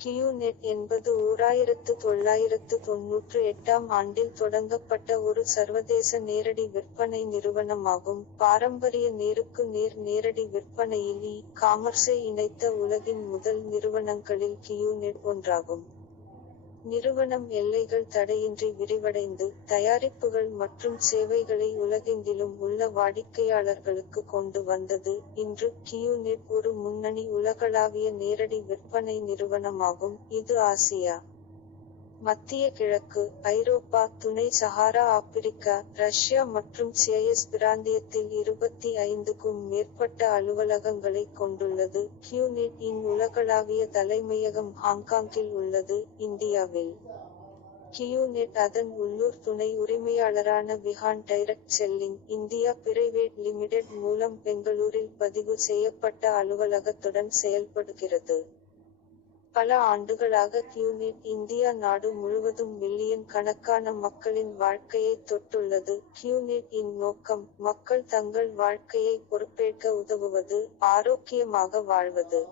கியூநெட் என்பது 1998ஆம் ஆண்டில் தொடங்கப்பட்ட ஒரு சர்வதேச நேரடி விற்பனை நிறுவனமாகும். பாரம்பரிய நேருக்கு நேர் நேரடி விற்பனையில் காமர்ஸை இணைத்த உலகின் முதல் நிறுவனங்களில் கியூநெட் ஒன்றாகும். நிறுவனம் எல்லைகள் தடையின்றி விரிவடைந்து, தயாரிப்புகள் மற்றும் சேவைகளை உலகெங்கிலும் உள்ள வாடிக்கையாளர்களுக்கு கொண்டு வந்தது. இன்று, கியூநெட் ஒரு முன்னணி உலகளாவிய நேரடி விற்பனை நிறுவனமாகும், இது ஆசியா, மத்திய கிழக்கு, ஐரோப்பா, துணை சஹாரா ஆப்பிரிக்கா, ரஷ்யா மற்றும் சியஸ் பிராந்தியத்தில் 25க்கும் மேற்பட்ட அலுவலகங்களைக் கொண்டுள்ளது. கியூநெட் இன் உலகளாவிய தலைமையகம் ஹாங்காங்கில் உள்ளது. இந்தியாவில் கியூநெட் அதன் உள்ளூர் துணை உரிமையாளரான Vihaan direct selling India private limited மூலம் பெங்களூரில் பதிவு செய்யப்பட்ட அலுவலகத்துடன் செயல்படுகிறது. பல ஆண்டுகளாக கியூநெட் இந்தியா நாடு முழுவதும் மில்லியன் கணக்கான மக்களின் வாழ்க்கையை தொட்டுள்ளது. கியூநெட் இன் நோக்கம், மக்கள் தங்கள் வாழ்க்கையை பொறுப்பேற்க உதவுவது, ஆரோக்கியமாக வாழ்வது,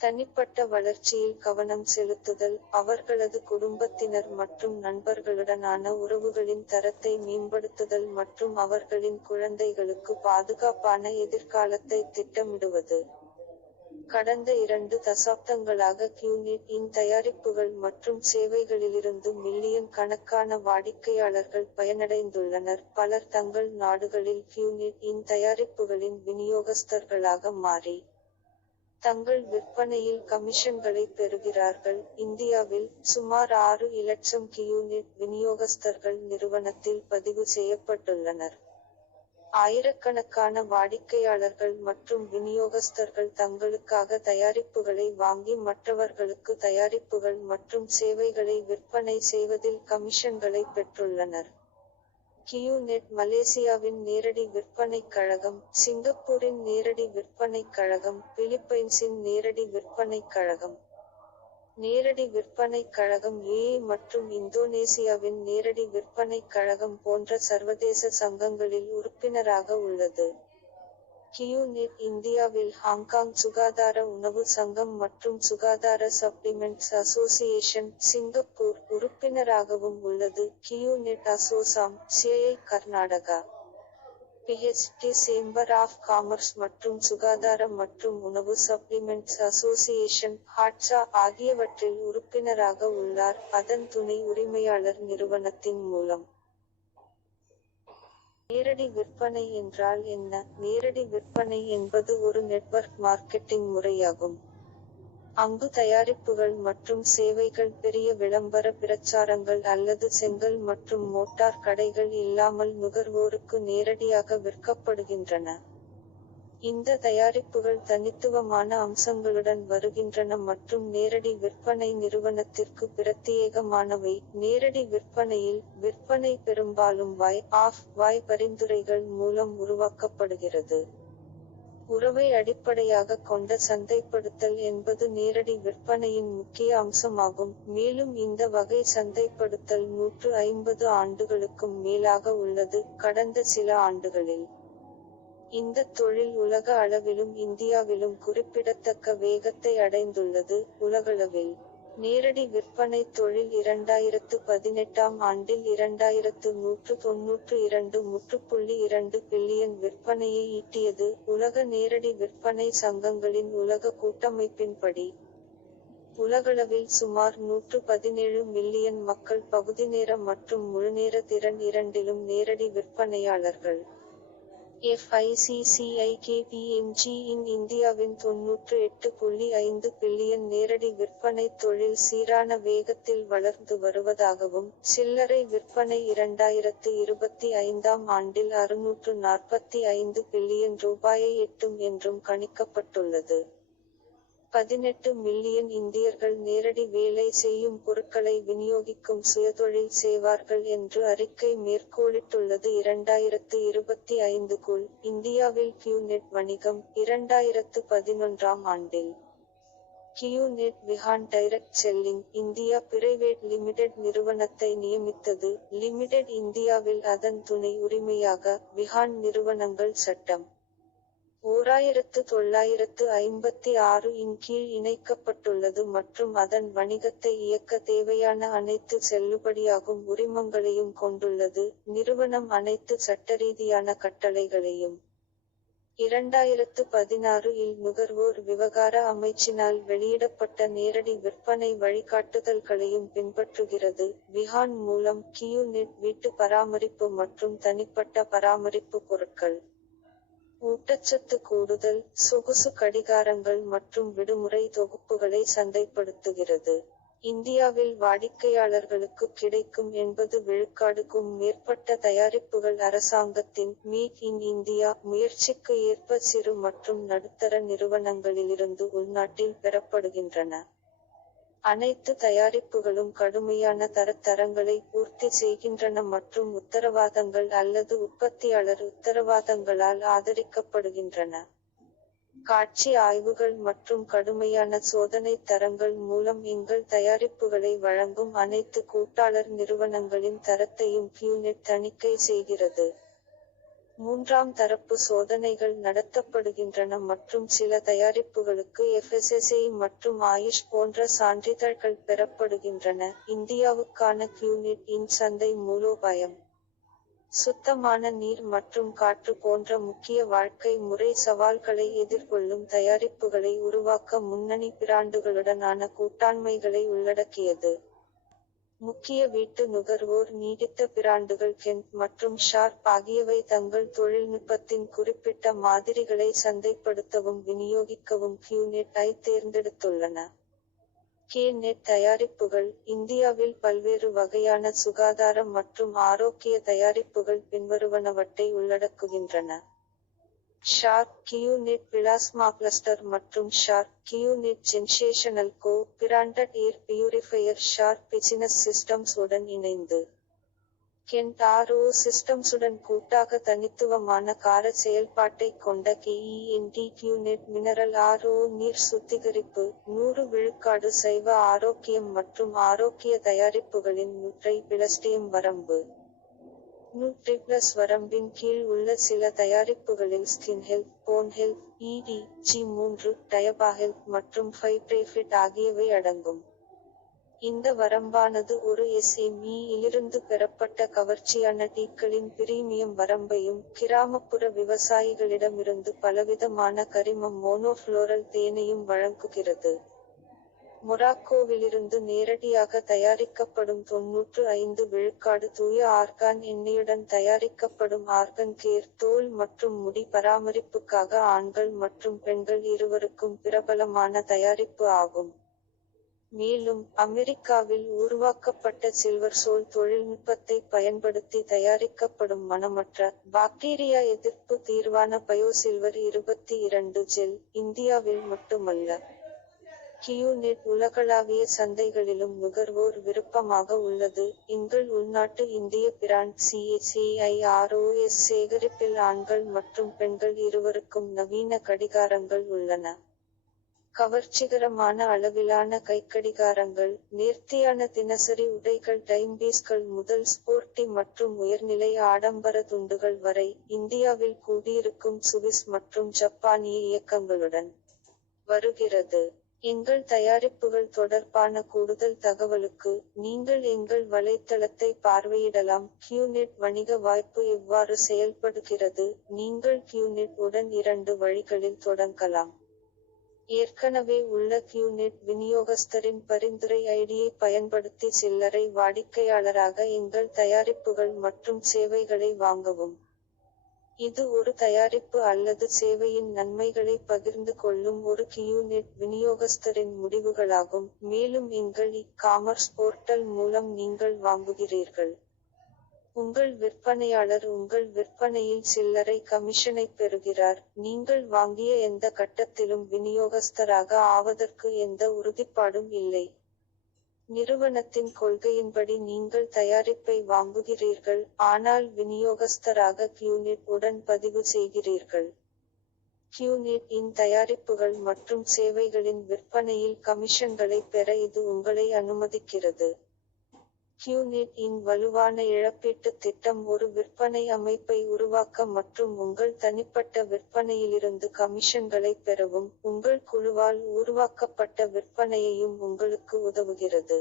தனிப்பட்ட வளர்ச்சியில் கவனம் செலுத்துதல், அவர்களது குடும்பத்தினர் மற்றும் நண்பர்களுடனான உறவுகளின் தரத்தை மேம்படுத்துதல் மற்றும் அவர்களின் குழந்தைகளுக்கு பாதுகாப்பான எதிர்காலத்தை திட்டமிடுவது. கடந்த 2 தசாப்தங்களாக கியூநெட் இன் தயாரிப்புகள் மற்றும் சேவைகளிலிருந்து மில்லியன் கணக்கான வாடிக்கையாளர்கள் பயனடைந்துள்ளனர். பலர் தங்கள் நாடுகளில் கியூநெட் இன் தயாரிப்புகளின் விநியோகஸ்தர்களாக மாறி, தங்கள் விற்பனையில் கமிஷன்களை பெறுகிறார்கள். இந்தியாவில், சுமார் 6 இலட்சம் கியூநெட் விநியோகஸ்தர்கள் நிறுவனத்தில் பதிவு செய்யப்பட்டுள்ளனர். ஆயிரக்கணக்கான வாடிக்கையாளர்கள் மற்றும் விநியோகஸ்தர்கள் தங்களுக்காக தயாரிப்புகளை வாங்கி மற்றவர்களுக்கு தயாரிப்புகள் மற்றும் சேவைகளை விற்பனை செய்வதில் கமிஷன்களை பெற்றுள்ளனர். கியூநெட் மலேசியாவின் நேரடி விற்பனைக் கழகம், சிங்கப்பூரின் நேரடி விற்பனைக் கழகம், பிலிப்பைன்ஸின் நேரடி விற்பனைக் கழகம், நேரடி விற்பனைக் கழகம் மற்றும் இந்தோனேசியாவின் நேரடி விற்பனைக் கழகம் போன்ற சர்வதேச சங்கங்களில் உறுப்பினராக உள்ளது. கியூநெட் இந்தியாவில் ஹாங்காங் சுகாதார உணவு சங்கம் மற்றும் சுகாதார சப்ளிமெண்ட்ஸ் அசோசியேஷன், சிங்கப்பூர், உறுப்பினராகவும் உள்ளது. QNET ASSOCHAM, CI Karnataka, PHD chamber of commerce மற்றும் சுகாதார மற்றும் உணவு சப்ளிமெண்ட்ஸ் அசோசியேஷன், ஹாட்சா ஆகியவற்றில் உறுப்பினராக உள்ளார். அதன் துணை உரிமையாளர் நிறுவனத்தின் மூலம். நேரடி விற்பனை என்றால் என்ன? நேரடி விற்பனை என்பது ஒரு நெட்வொர்க் மார்க்கெட்டிங் முறையாகும். அங்கு தயாரிப்புகள் மற்றும் சேவைகள் பெரிய விளம்பர பிரச்சாரங்கள் அல்லது செங்கல் மற்றும் மோட்டார் கடைகள் இல்லாமல் நுகர்வோருக்கு நேரடியாக விற்கப்படுகின்றன. இந்த தயாரிப்புகள் தனித்துவமான அம்சங்களுடன் வருகின்றன மற்றும் நேரடி விற்பனை நிறுவனத்திற்கு பிரத்தியேகமானவை. நேரடி விற்பனையில், விற்பனை பெரும்பாலும் வாய் பரிந்துரைகள் மூலம் உருவாக்கப்படுகிறது. உறவை அடிப்படையாகக் கொண்ட சந்தைப்படுத்தல் என்பது நேரடி விற்பனையின் முக்கிய அம்சமாகும். மேலும் இந்த வகை சந்தைப்படுத்தல் 150 ஆண்டுகளுக்கும் மேலாக உள்ளது. கடந்த சில ஆண்டுகளில் இந்த தொழில் உலக அளவிலும் இந்தியாவிலும் குறிப்பிடத்தக்க வேகத்தை அடைந்துள்ளது. உலகளவில் நேரடி விற்பனை தொழில் 2018ஆம் ஆண்டில் 2192.2 பில்லியன் விற்பனையை ஈட்டியது. உலக நேரடி விற்பனை சங்கங்களின் உலக கூட்டமைப்பின்படி, உலகளவில் சுமார் 117 மில்லியன் மக்கள் பகுதிநேர மற்றும் முழுநேர திறன் இரண்டிலும் நேரடி விற்பனையாளர்கள். FICCIKPMG இன் இந்தியாவின் 98.5 பில்லியன் நேரடி விற்பனை தொழில் சீரான வேகத்தில் வளர்ந்து வருவதாகவும், சில்லறை விற்பனை 2025ஆம் ஆண்டில் 645 பில்லியன் ரூபாயை எட்டும் என்றும் கணிக்கப்பட்டுள்ளது. 18 மில்லியன் இந்தியர்கள் நேரடி வேலை செய்யும் பொருட்களை விநியோகிக்கும் சுயதொழில் செய்வார்கள் என்று அறிக்கை மேற்கோளிட்டுள்ளது. 2025க்குள், இந்தியாவில் கியூநெட் வணிகம், 2011ஆம் ஆண்டில் QNET Vihaan direct selling India private limited நிறுவனத்தை நியமித்தது. லிமிடெட் இந்தியாவில் அதன் துணை உரிமையாக, விஹான் நிறுவனங்கள் சட்டம். 1956 இன் கீழ் இணைக்கப்பட்டுள்ளது மற்றும் அதன் வணிகத்தை இயக்க தேவையான அனைத்து செல்லுபடியாகும் உரிமங்களையும் கொண்டுள்ளது. நிறுவனம் அனைத்து சட்டரீதியான கட்டளைகளையும் 2016 இல் நுகர்வோர் விவகார அமைச்சினால் வெளியிடப்பட்ட நேரடி விற்பனை வழிகாட்டுதல்களையும் பின்பற்றுகிறது. விஹான் மூலம் கியூநெட் வீட்டு பராமரிப்பு மற்றும் தனிப்பட்ட பராமரிப்பு பொருட்கள், ஊட்டச்சத்து கூடுதல், சொகுசு கடிகாரங்கள் மற்றும் விடுமுறை தொகுப்புகளை சந்தைப்படுத்துகிறது. இந்தியாவில் வாடிக்கையாளர்களுக்கு கிடைக்கும் 80% மேற்பட்ட தயாரிப்புகள் அரசாங்கத்தின் மேக் இன் இந்தியா முயற்சிக்கு ஏற்ப சிறு மற்றும் நடுத்தர நிறுவனங்களிலிருந்து உள்நாட்டில் பெறப்படுகின்றன. அனைத்து தயாரிப்புகளும் கடுமையான தரங்களை பூர்த்தி செய்கின்றன மற்றும் உத்தரவாதங்கள் அல்லது உற்பத்தியாளர் உத்தரவாதங்களால் ஆதரிக்கப்படுகின்றன. காட்சி ஆய்வுகள் மற்றும் கடுமையான சோதனை தரங்கள் மூலம் எங்கள் தயாரிப்புகளை வழங்கும் அனைத்து கூட்டாளர் நிறுவனங்களின் தரத்தையும் கியூநெட் தணிக்கை செய்கிறது. மூன்றாம் தரப்பு சோதனைகள் நடத்தப்படுகின்றன மற்றும் சில தயாரிப்புகளுக்கு FSSAI மற்றும் ஆயுஷ் போன்ற சான்றிதழ்கள் பெறப்படுகின்றன. இந்தியாவுக்கான கியூநெட் இன் சந்தை மூலோபாயம் சுத்தமான நீர் மற்றும் காற்று போன்ற முக்கிய வாழ்க்கை முறை சவால்களை எதிர்கொள்ளும் தயாரிப்புகளை உருவாக்க முன்னணி பிராண்டுகளுடனான கூட்டாண்மைகளை உள்ளடக்கியது. முக்கிய வீட்டு நுகர்வோர் நீடித்த பிராண்டுகள் கென்ட் மற்றும் ஷார்ப் ஆகியவை தங்கள் தொழில்நுட்பத்தின் குறிப்பிட்ட மாதிரிகளை சந்தைப்படுத்தவும் விநியோகிக்கவும் கியூநெட் ஐ தேர்ந்தெடுத்துள்ளன. கே-நெட் தயாரிப்புகள் இந்தியாவில் பல்வேறு வகையான சுகாதார மற்றும் ஆரோக்கிய தயாரிப்புகள் பின்வருவனவற்றை உள்ளடக்குகின்றன. ஷார்ப் கியூநெட் பிளாஸ்மா கிளஸ்டர் மற்றும் Sharp QNET sensational co branded air purifier Sharp business systems உடன் இணைந்து கென்ட் RO சிஸ்டம்ஸுடன் கூட்டாக தனித்துவமான கார செயல்பாட்டைக் கொண்ட KENT கியூநெட் மினரல் RO நீர் சுத்திகரிப்பு 100% சைவ ஆரோக்கியம் மற்றும் ஆரோக்கிய தயாரிப்புகளின் நியூட்ரி+ வரம்பு. நியூட்ரி+ வரம்பின் கீழ் உள்ள சில தயாரிப்புகளில் skin health, phone health, ED-G3, டயபாஹெல்த் மற்றும் ஃபைப்ரேஃபிட் ஆகியவை அடங்கும். இந்த வரம்பானது ஒரு SME இலிருந்து பெறப்பட்ட கவர்ச்சியான டீக்களின் பிரீமியம் வரம்பையும் கிராமப்புற விவசாயிகளிடமிருந்து பலவிதமான கரிம மோனோஃப்ளோரல் தேனையும் வழங்குகிறது. மொராக்கோவிலிருந்து நேரடியாக தயாரிக்கப்படும் 95% தூய ஆர்கான் எண்ணெயுடன் தயாரிக்கப்படும் ஆர்கன் கேர் தோல் மற்றும் முடி பராமரிப்புக்காக ஆண்கள் மற்றும் பெண்கள் இருவருக்கும் பிரபலமான தயாரிப்பு ஆகும். மேலும் அமெரிக்காவில் உருவாக்கப்பட்ட சில்வர்சோல் தொழில்நுட்பத்தை பயன்படுத்தி தயாரிக்கப்படும் மணமற்ற, பாக்டீரியா எதிர்ப்பு தீர்வான பயோசில்வர் 22 ஜெல் இந்தியாவில் மட்டுமல்ல, கியூநெட் உலகளாவிய சந்தைகளிலும் நுகர்வோர் விருப்பமாக உள்ளது. எங்கள் உள்நாட்டு இந்திய பிராண்ட் CHAIROS சேகரிப்பில் ஆண்கள் மற்றும் பெண்கள் இருவருக்கும் நவீன கடிகாரங்கள் உள்ளன. கவர்ச்சிகரமான அளவிலான கைக்கடிகாரங்கள், நேர்த்தியான தினசரி உடைகள் டைம்பீஸ்கள் முதல் ஸ்போர்ட்டி மற்றும் உயர்நிலை ஆடம்பர துண்டுகள் வரை, இந்தியாவில் கூடியிருக்கும் சுவிஸ் மற்றும் ஜப்பானிய இயக்கங்களுடன் வருகிறது. எங்கள் தயாரிப்புகள் தொடர்பான கூடுதல் தகவலுக்கு, நீங்கள் எங்கள் வலைத்தளத்தை பார்வையிடலாம். கியூநெட் வணிக வாய்ப்பு எவ்வாறு செயல்படுகிறது? நீங்கள் கியூநெட் உடன் 2 வழிகளில் தொடங்கலாம். ஏற்கனவே உள்ள கியூநெட் விநியோகஸ்தரின் பரிந்துரை ஐடியை பயன்படுத்தி சில்லறை வாடிக்கையாளராக எங்கள் தயாரிப்புகள் மற்றும் சேவைகளை வாங்கவும். இது ஒரு தயாரிப்பு அல்லது சேவையின் நன்மைகளை பகிர்ந்து கொள்ளும் ஒரு கியூநெட் விநியோகஸ்தரின் முடிவுகளாகும். மேலும் எங்கள் இ-காமர்ஸ் போர்ட்டல் மூலம் நீங்கள் வாங்குகிறீர்கள். உங்கள் விற்பனையாளர் உங்கள் விற்பனையில் சில்லறை கமிஷனைப் பெறுகிறார். நீங்கள் வாங்கிய எந்த கட்டத்திலும் விநியோகஸ்தராக ஆவதற்கு எந்த உறுதிப்பாடும் இல்லை. நிறுவனத்தின் கொள்கையின்படி நீங்கள் தயாரிப்பை வாங்குகிறீர்கள், ஆனால் விநியோகஸ்தராக கியூநெட் உடன் பதிவு செய்கிறீர்கள். கியூநெட் இன் தயாரிப்புகள் மற்றும் சேவைகளின் விற்பனையில் கமிஷன்களைப் பெற இது உங்களை அனுமதிக்கிறது. QNet இன் வலுவான இழப்பீட்டுத் திட்டம் ஒரு விற்பனை அமைப்பை உருவாக்க மற்றும் உங்கள் தனிப்பட்ட விற்பனையிலிருந்து கமிஷன்களைப் பெறவும், உங்கள் குழுவால் உருவாக்கப்பட்ட விற்பனையையும் உங்களுக்கு உதவுகிறது.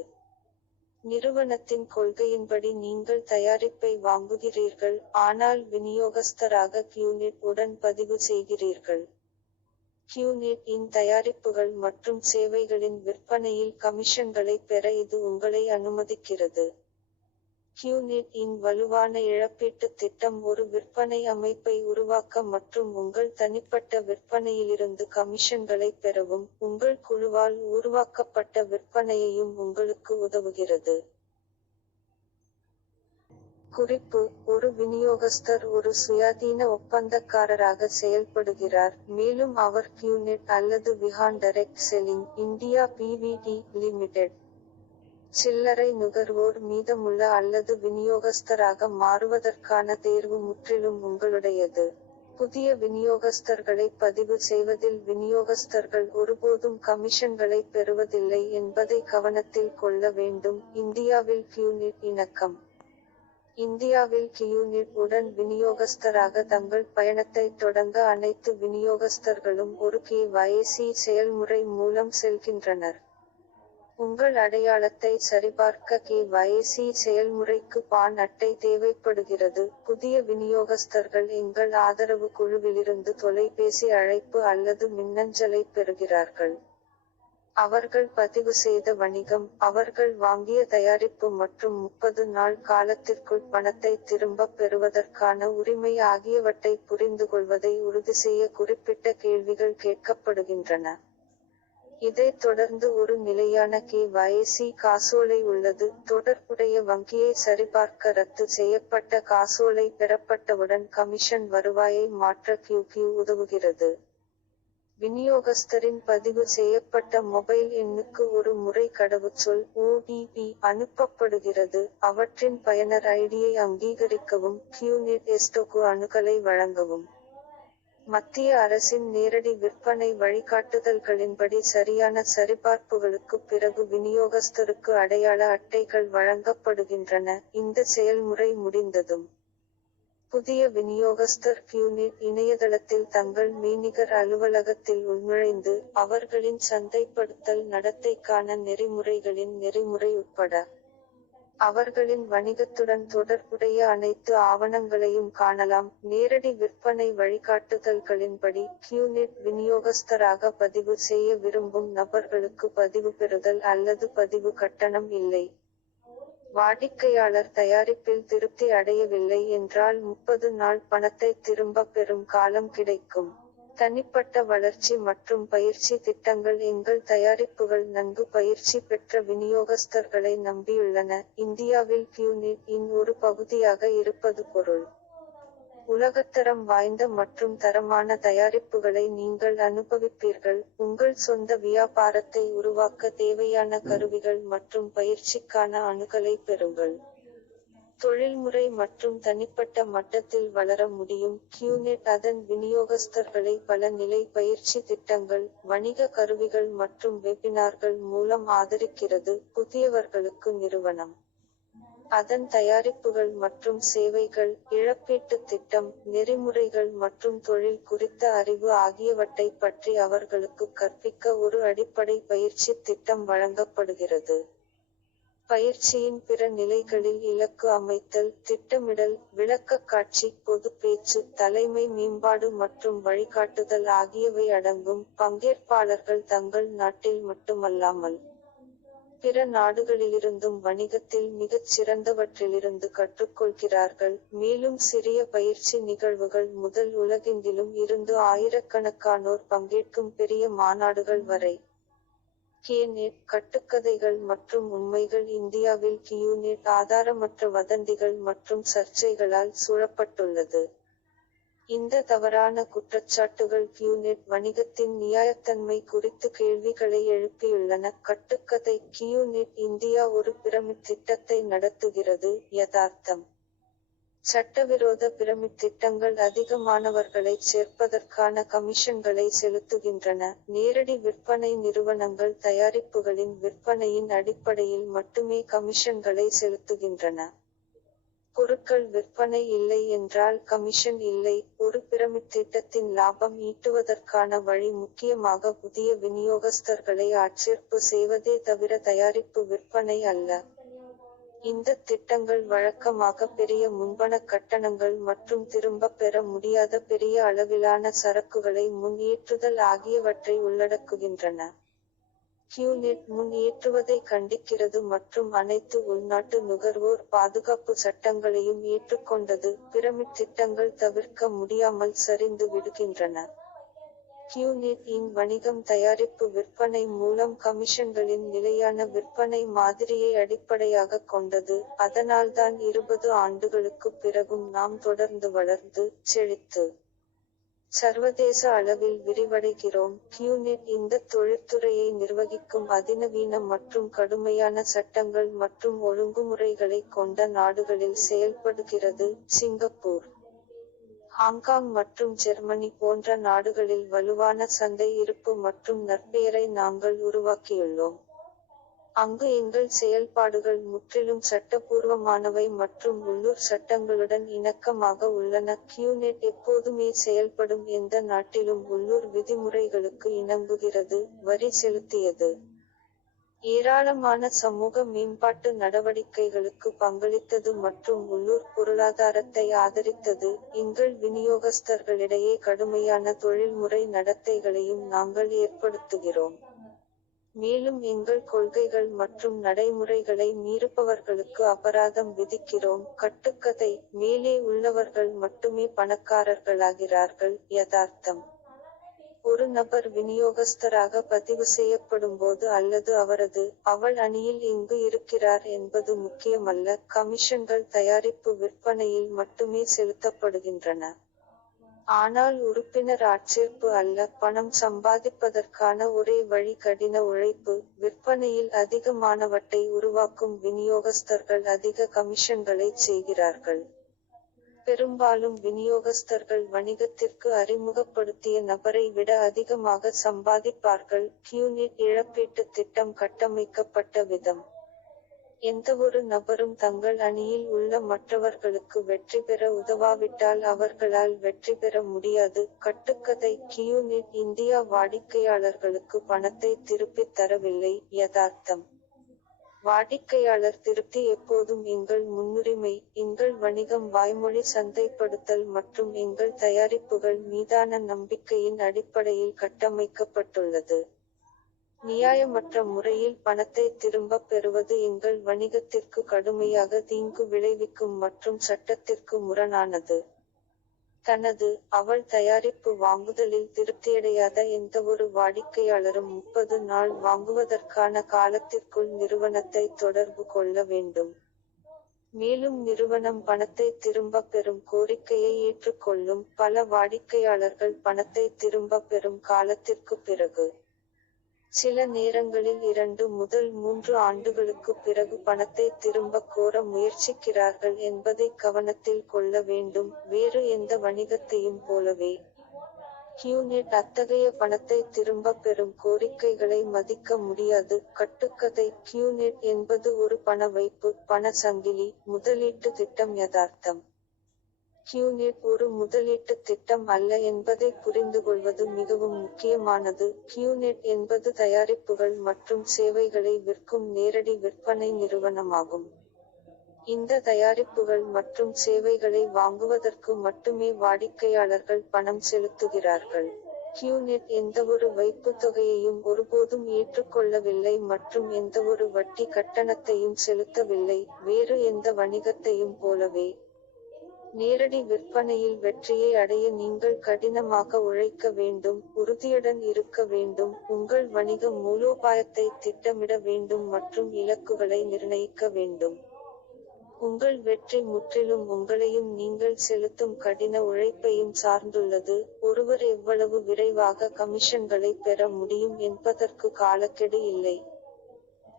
நிறுவனத்தின் கொள்கையின்படி நீங்கள் தயாரிப்பை வாங்குகிறீர்கள், ஆனால் விநியோகஸ்தராக QNet உடன் பதிவு செய்கிறீர்கள். QNet இன் தயாரிப்புகள் மற்றும் சேவைகளின் விற்பனையில் கமிஷன்களைப் பெற இது உங்களை அனுமதிக்கிறது. QNet இன் வலுவான இழப்பீட்டுத் திட்டம் ஒரு விற்பனை அமைப்பை உருவாக்க மற்றும் உங்கள் தனிப்பட்ட விற்பனையிலிருந்து கமிஷன்களைப் பெறவும், உங்கள் குழுவால் உருவாக்கப்பட்ட விற்பனையையும் உங்களுக்கு உதவுகிறது. குறிப்பு: ஒரு விநியோகஸ்தர் ஒரு சுயாதீன ஒப்பந்தக்காரராக செயல்படுகிறார், மேலும் அவர் QNet அல்லது Vihaan direct selling India பிவிடி limited. சில்லறை நுகர்வோர் மீதமுள்ள அல்லது விநியோகஸ்தராக மாறுவதற்கான தேர்வு முற்றிலும் உங்களுடையது. புதிய விநியோகஸ்தர்களை பதிவு செய்வதில் விநியோகஸ்தர்கள் ஒருபோதும் கமிஷன்களைப் பெறுவதில்லை என்பதை கவனத்தில் கொள்ள வேண்டும். இந்தியாவில் QNet இணக்கம். இந்தியாவில் QNet உடன் விநியோகஸ்தராக தங்கள் பயணத்தைத் தொடங்க அனைத்து விநியோகஸ்தர்களும் ஒரு KYC செயல்முறை மூலம் செல்கின்றனர். உங்கள் அடையாளத்தை சரிபார்க்க KYC செயல்முறைக்கு பான் அட்டை தேவைப்படுகிறது. புதிய விநியோகஸ்தர்கள் எங்கள் ஆதரவு குழுவிலிருந்து தொலைபேசி அழைப்பு அல்லது மின்னஞ்சலைப் பெறுகிறார்கள். அவர்கள் பதிவு செய்த வணிகம், அவர்கள் வாங்கிய தயாரிப்பு மற்றும் 30 நாள் காலத்திற்குள் பணத்தை திரும்பப் பெறுவதற்கான உரிமை ஆகியவற்றை புரிந்துகொள்வதை உறுதிசெய்ய குறிப்பிட்ட கேள்விகள் கேட்கப்படுகின்றன. இதைத் தொடர்ந்து ஒரு நிலையான KYC காசோலை உள்ளது. தொடர்புடைய வங்கியை சரிபார்க்க ரத்து செய்யப்பட்ட காசோலை பெறப்பட்டவுடன் கமிஷன் வருவாயை மாற்ற QQ உதவுகிறது. விநியோகஸ்தரின் பதிவு செய்யப்பட்ட மொபைல் எண்ணுக்கு ஒரு முறை கடவுச்சொல் OTP அனுப்பப்படுகிறது. அவற்றின் பயனர் ஐடியை அங்கீகரிக்கவும், QNet எஸ்டோக்கு அணுகலை வழங்கவும். மத்திய அரசின் நேரடி விற்பனை வழிகாட்டுதல்களின்படி சரியான சரிபார்ப்புகளுக்குப் பிறகு விநியோகஸ்தருக்கு அடையாள அட்டைகள் வழங்கப்படுகின்றன. இந்த செயல்முறை முடிந்ததும், புதிய விநியோகஸ்தர் QNet இணையதளத்தில் தங்கள் மெய்நிகர் அலுவலகத்தில் உள்நுழைந்து, அவர்களின் சந்தைப்படுத்தல் நடத்தைக்கான நெறிமுறைகளின் நெறிமுறை உட்பட அவர்களின் வணிகத்துடன் தொடர்புடைய அனைத்து ஆவணங்களையும் காணலாம். நேரடி விற்பனை வழிகாட்டுதல்களின்படி, QNet விநியோகஸ்தராக பதிவு செய்ய விரும்பும் நபர்களுக்கு பதிவு பெறுதல் அல்லது பதிவு கட்டணம் இல்லை. வாடிக்கையாளர் தயாரிப்பில் திருப்தி அடையவில்லை என்றால் 30 நாள் பணத்தைத் திரும்பப் பெறும் காலம் கிடைக்கும். தனிப்பட்ட வளர்ச்சி மற்றும் பயிற்சி திட்டங்கள் எங்கள் தயாரிப்புகள் நன்கு பயிற்சி பெற்ற விநியோகஸ்தர்களை நம்பியுள்ளன. இந்தியாவில் QNet இன் ஒரு பகுதியாக இருப்பது பொருள். உலகத்தரம் வாய்ந்த மற்றும் தரமான தயாரிப்புகளை நீங்கள் அனுபவிப்பீர்கள். உங்கள் சொந்த வியாபாரத்தை உருவாக்க தேவையான கருவிகள் மற்றும் பயிற்சிக்கான அணுகலை பெறுங்கள். தொழில்முறை மற்றும் தனிப்பட்ட மட்டத்தில் வளர முடியும். QNet அதன் விநியோகஸ்தர்களை பல நிலை பயிற்சி திட்டங்கள், வணிக கருவிகள் மற்றும் வெபினார்கள் மூலம் ஆதரிக்கிறது. புதியவர்களுக்கு நிறுவனம், அதன் தயாரிப்புகள் மற்றும் சேவைகள், இழப்பீட்டுத் திட்டம், நெறிமுறைகள் மற்றும் தொழில் குறித்த அறிவு ஆகியவற்றைப் பற்றி அவர்களுக்குக் கற்பிக்க ஒரு அடிப்படை பயிற்சித் திட்டம் வழங்கப்படுகிறது. பயிற்சியின் பிற நிலைகளில் இலக்கு அமைத்தல், திட்டமிடல், விளக்கக்காட்சி, பொது பேச்சு, தலைமை மேம்பாடு மற்றும் வழிகாட்டுதல் ஆகியவை அடங்கும். பங்கேற்பாளர்கள் தங்கள் நாட்டில் மட்டுமல்லாமல் பிற நாடுகளிலிருந்தும் வணிகத்தில் மிகச் சிறந்தவற்றிலிருந்து கற்றுக்கொள்கிறார்கள். மேலும் சிறிய பயிற்சி நிகழ்வுகள் முதல் உலகெங்கிலும் இருந்து ஆயிரக்கணக்கானோர் பங்கேற்கும் பெரிய மாநாடுகள் வரை. KNet கட்டுக்கதைகள் மற்றும் உண்மைகள் இந்தியாவில் QNet ஆதாரமற்ற வதந்திகள் மற்றும் சர்ச்சைகளால் சூழப்பட்டுள்ளது. இந்த தவறான குற்றச்சாட்டுகள் QNet வணிகத்தின் நியாயத்தன்மை குறித்து கேள்விகளை எழுப்பியுள்ளன. கட்டுக்கதை: QNet இந்தியா ஒரு பிரமிட் திட்டத்தை நடத்துகிறது. யதார்த்தம்: சட்டவிரோத பிரமிட் திட்டங்கள் அதிக மாணவர்களைச் சேர்ப்பதற்கான கமிஷன்களை செலுத்துகின்றன. நேரடி விற்பனை நிறுவனங்கள் தயாரிப்புகளின் விற்பனையின் அடிப்படையில் மட்டுமே கமிஷன்களை செலுத்துகின்றன. பொருட்கள் விற்பனை இல்லை என்றால் கமிஷன் இல்லை. ஒரு பிரமிட் திட்டத்தின் லாபம் ஈட்டுவதற்கான வழி முக்கியமாக புதிய விநியோகஸ்தர்களை ஆட்சேர்ப்பு செய்வதே தவிர தயாரிப்பு விற்பனை அல்ல. இந்த திட்டங்கள் வழக்கமாக பெரிய முன்பணக் கட்டணங்கள் மற்றும் திரும்பப் பெற முடியாத பெரிய அளவிலான சரக்குகளை முன் ஏற்றுதல் ஆகியவற்றை உள்ளடக்குகின்றன. QNet முன் ஏற்றுவதை கண்டிக்கிறது மற்றும் அனைத்து உள்நாட்டு நுகர்வோர் பாதுகாப்பு சட்டங்களையும் ஏற்றுக்கொண்டது. பிரமிட் திட்டங்கள் தவிர்க்க முடியாமல் சரிந்து விடுகின்றன. QNet இன் வணிகம் தயாரிப்பு விற்பனை மூலம் கமிஷன்களின் நிலையான விற்பனை மாதிரியை அடிப்படையாகக் கொண்டது. அதனால்தான் 20 ஆண்டுகளுக்குப் பிறகும் நாம் தொடர்ந்து வளர்ந்து, செழித்து சர்வதேச அளவில் விரிவடைகிறோம். QNet இந்த தொழிற்துறையை நிர்வகிக்கும் அதிநவீன மற்றும் கடுமையான சட்டங்கள் மற்றும் ஒழுங்குமுறைகளைக் கொண்ட நாடுகளில் செயல்படுகிறது. சிங்கப்பூர், ஹாங்காங் மற்றும் ஜெர்மனி போன்ற நாடுகளில் வலுவான சந்தை இருப்பு மற்றும் நற்பெயரை நாங்கள் உருவாக்கியுள்ளோம். அங்கு எங்கள் செயல்பாடுகள் முற்றிலும் சட்டபூர்வமானவை மற்றும் உள்ளூர் சட்டங்களுடன் இணக்கமாக உள்ளன. QNet எப்போதுமே செயல்படும் எந்த நாட்டிலும் உள்ளூர் விதிமுறைகளுக்கு இணங்குகிறது. வரி செலுத்தியது. ஏராளமான சமூக மேம்பாட்டு நடவடிக்கைகளுக்கு பங்களித்தது மற்றும் உள்ளூர் பொருளாதாரத்தை ஆதரித்தது. எங்கள் விநியோகஸ்தர்களிடையே கடுமையான தொழில்முறை நடத்தைகளையும் நாங்கள் ஏற்படுத்துகிறோம். மேலும் எங்கள் கொள்கைகள் மற்றும் நடைமுறைகளை மீறுபவர்களுக்கு அபராதம் விதிக்கிறோம். கட்டுக்கதை: மேலே உள்ளவர்கள் மட்டுமே பணக்காரர்களாகிறார்கள். யதார்த்தம்: ஒரு நபர் விநியோகஸ்தராக பதிவு செய்யப்படும்போது அல்லது அவள் அணியில் எங்கு இருக்கிறார் என்பது முக்கியமல்ல. கமிஷன்கள் தயாரிப்பு விற்பனையில் மட்டுமே செலுத்தப்படுகின்றன. ஆனால் உறுப்பினர் ஆட்சேர்ப்பு அல்ல. பணம் சம்பாதிப்பதற்கான ஒரே வழி கடின உழைப்பு. விற்பனையில் அதிகமானவற்றை உருவாக்கும் விநியோகஸ்தர்கள் அதிக கமிஷன்களைச் செய்கிறார்கள். பெரும்பாலும் விநியோகஸ்தர்கள் வணிகத்திற்கு அறிமுகப்படுத்திய நபரை விட அதிகமாக சம்பாதிப்பார்கள். QNet இழப்பீட்டுத் திட்டம் கட்டமைக்கப்பட்ட விதம்: எந்தவொரு நபரும் தங்கள் அணியில் உள்ள மற்றவர்களுக்கு வெற்றி பெற உதவாவிட்டால் அவர்களால் வெற்றி பெற முடியாது. கட்டுக்கதை: QNet இந்தியா வாடிக்கையாளர்களுக்கு பணத்தை திருப்பித் தரவில்லை. யதார்த்தம்: வாடிக்கையாளர் திருப்தி எப்போதும் எங்கள் முன்னுரிமை. எங்கள் வணிகம் வாய்மொழி சந்தைப்படுத்தல் மற்றும் எங்கள் தயாரிப்புகள் மீதான நம்பிக்கையின் அடிப்படையில் கட்டமைக்கப்பட்டுள்ளது. நியாயமற்ற முறையில் பணத்தை திரும்பப் பெறுவது எங்கள் வணிகத்திற்கு கடுமையாக தீங்கு விளைவிக்கும் மற்றும் சட்டத்திற்கு முரணானது. அவள் தயாரிப்பு வாங்குதலில் திருப்தியடையாத எந்தவொரு வாடிக்கையாளரும் 30 நாள் வாங்குவதற்கான காலத்திற்குள் நிறுவனத்தை தொடர்பு கொள்ள வேண்டும். மேலும் நிறுவனம் பணத்தை திரும்பப் பெறும் கோரிக்கையை ஏற்றுக்கொள்ளும். பல வாடிக்கையாளர்கள் பணத்தை திரும்பப் பெறும் காலத்திற்குப் பிறகு, சில நேரங்களில் 2 முதல் 3 ஆண்டுகளுக்குப் பிறகு பணத்தை திரும்பக் கோர முயற்சிக்கிறார்கள் என்பதை கவனத்தில் கொள்ள வேண்டும். வேறு எந்த வணிகத்தையும் போலவே QNet அத்தகைய பணத்தை திரும்பப் பெறும் கோரிக்கைகளை மதிக்க முடியாது. கட்டுக்கதை: QNet என்பது ஒரு பண வைப்பு, பண சங்கிலி, முதலீட்டு திட்டம். யதார்த்தம்: QNet ஒரு முதலீட்டுத் திட்டம் அல்ல என்பதைப் புரிந்துகொள்வது மிகவும் முக்கியமானது. QNet என்பது தயாரிப்புகள் மற்றும் சேவைகளை விற்கும் நேரடி விற்பனை நிறுவனமாகும். இந்த தயாரிப்புகள் மற்றும் சேவைகளை வாங்குவதற்கு மட்டுமே வாடிக்கையாளர்கள் பணம் செலுத்துகிறார்கள். QNet எந்தவொரு வைப்புத் தொகையையும் ஒருபோதும் ஏற்றுக்கொள்ளவில்லை மற்றும் எந்தவொரு வட்டி கட்டணத்தையும் செலுத்தவில்லை. வேறு எந்த வணிகத்தையும் போலவே, நேரடி விற்பனையில் வெற்றியை அடைய நீங்கள் கடினமாக உழைக்க வேண்டும், உறுதியுடன் இருக்க வேண்டும், உங்கள் வணிக மூலோபாயத்தை திட்டமிட வேண்டும் மற்றும் இலக்குகளை நிர்ணயிக்க வேண்டும். உங்கள் வெற்றி முற்றிலும் உங்களையும் நீங்கள் செலுத்தும் கடின உழைப்பையும் சார்ந்துள்ளது. ஒருவர் எவ்வளவு விரைவாக கமிஷன்களை பெற முடியும் என்பதற்கு காலக்கெடு இல்லை.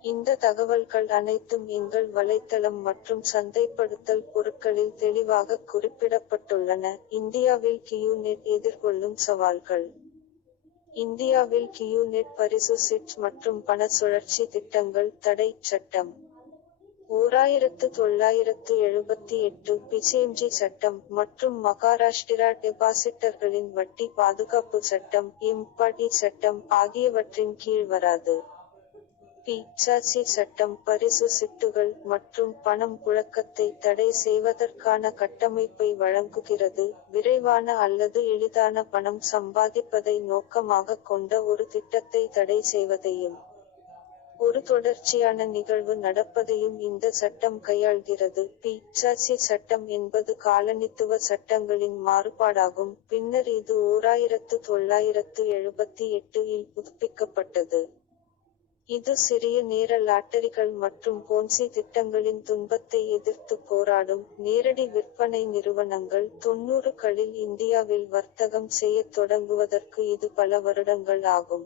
இந்த தகவல்கள் அனைத்தும் எங்கள் வலைத்தளம் மற்றும் சந்தைப்படுத்தல் பொருட்களில் தெளிவாக குறிப்பிடப்பட்டுள்ளன. இந்தியாவில் கியூநெட் எதிர்கொள்ளும் சவால்கள். இந்தியாவில் கியூநெட் பரிசு சிட் மற்றும் பண சுழற்சி திட்டங்கள் தடை. சட்டம் 1978 பிசிஎம்ஜி சட்டம் மற்றும் மகாராஷ்டிரா டெபாசிட்டர்களின் வட்டி பாதுகாப்பு சட்டம் எம்படி சட்டம் ஆகியவற்றின் கீழ் வராது. பிசாசி சட்டம் பரிசு சிட்டுகள் மற்றும் பணம் புழக்கத்தை தடை செய்வதற்கான கட்டமைப்பை வழங்குகிறது. விரைவான அல்லது எளிதான பணம் சம்பாதிப்பதை நோக்கமாக கொண்ட ஒரு திட்டத்தை தடை செய்வதையும் ஒரு தொடர்ச்சியான நிகழ்வு நடப்பதையும் இந்த சட்டம் கையாள்கிறது. பிசாசி சட்டம் என்பது காலனித்துவ சட்டங்களின் மாறுபாடாகும், பின்னர் இது 1978 இல் புதுப்பிக்கப்பட்டது. இது சிறிய நேர லாட்டரிகள் மற்றும் போன்சி திட்டங்களின் துன்பத்தை எதிர்த்து போராடும். நேரடி விற்பனை நிறுவனங்கள் 90களில் இந்தியாவில் வர்த்தகம் செய்யத் தொடங்குவதற்கு இது பல வருடங்கள் ஆகும்.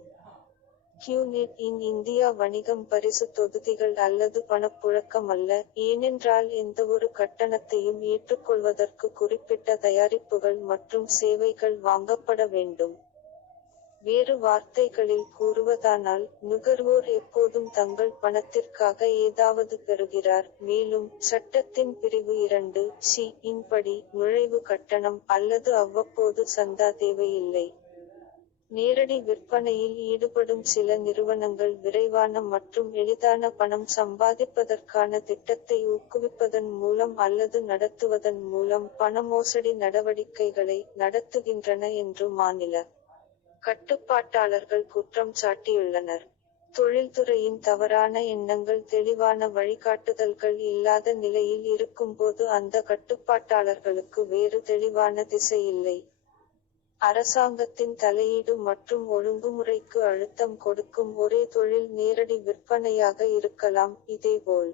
கியூநெட் இன் இந்தியா வணிகம் பரிசு தொகுதிகள் அல்லது பணப்புழக்கம் அல்ல, ஏனென்றால் எந்தவொரு கட்டணத்தையும் ஏற்றுக்கொள்வதற்கு குறிப்பிட்ட தயாரிப்புகள் மற்றும் சேவைகள் வாங்கப்பட வேண்டும். வேறு வார்த்தைகளில் கூறுவதானால், நுகர்வோர் எப்போதும் தங்கள் பணத்திற்காக ஏதாவது பெறுகிறார். மேலும், சட்டத்தின் பிரிவு 2(சி) இன்படி, நுழைவு கட்டணம் அல்லது அவ்வப்போது சந்தா தேவையில்லை. நேரடி விற்பனையில் ஈடுபடும் சில நிறுவனங்கள் விரைவான மற்றும் எளிதான பணம் சம்பாதிப்பதற்கான திட்டத்தை ஊக்குவிப்பதன் மூலம் அல்லது நடத்துவதன் மூலம் பண மோசடி நடவடிக்கைகளை நடத்துகின்றன என்று மாநில கட்டுப்பாட்டாளர்கள் குற்றம் சாட்டியுள்ளனர். தொழில்துறையின் தவறான எண்ணங்கள் தெளிவான வழிகாட்டுதல்கள் இல்லாத நிலையில் இருக்கும்போது அந்த கட்டுப்பாட்டாளர்களுக்கு வேறு தெளிவான திசை இல்லை. அரசாங்கத்தின் தலையீடு மற்றும் ஒழுங்குமுறைக்கு அழுத்தம் கொடுக்கும் ஒரே தொழில் நேரடி விற்பனையாக இருக்கலாம். இதேபோல்,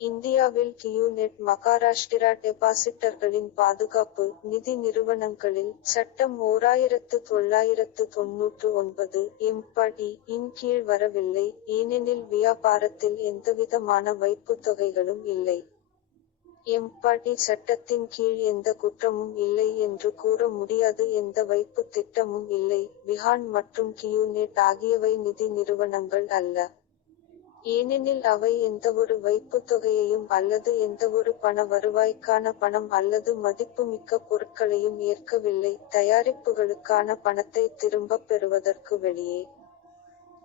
இந்தியாவில் கியூநெட் மகாராஷ்டிரா டெபாசிட்டர்களின் பாதுகாப்பு நிதி நிறுவனங்களில் சட்டம் 1999 எம்படி இன் கீழ் வரவில்லை, ஏனெனில் வியாபாரத்தில் எந்தவிதமான வைப்புத் தொகைகளும் இல்லை. எம்படி சட்டத்தின் கீழ் எந்த குற்றமும் இல்லை என்று கூற முடியாது, எந்த வைப்புத் திட்டமும் இல்லை. விஹான் மற்றும் கியூநெட் ஆகியவை நிதி நிறுவனங்கள் அல்ல, ஏனெனில் அவை எந்தவொரு வைப்புத் தொகையையும் அல்லது எந்தவொரு பண வருவாய்க்கான பணம் அல்லது மதிப்புமிக்க பொருட்களையும் ஏற்கவில்லை. தயாரிப்புகளுக்கான பணத்தை திரும்பப் பெறுவதற்கு வெளியே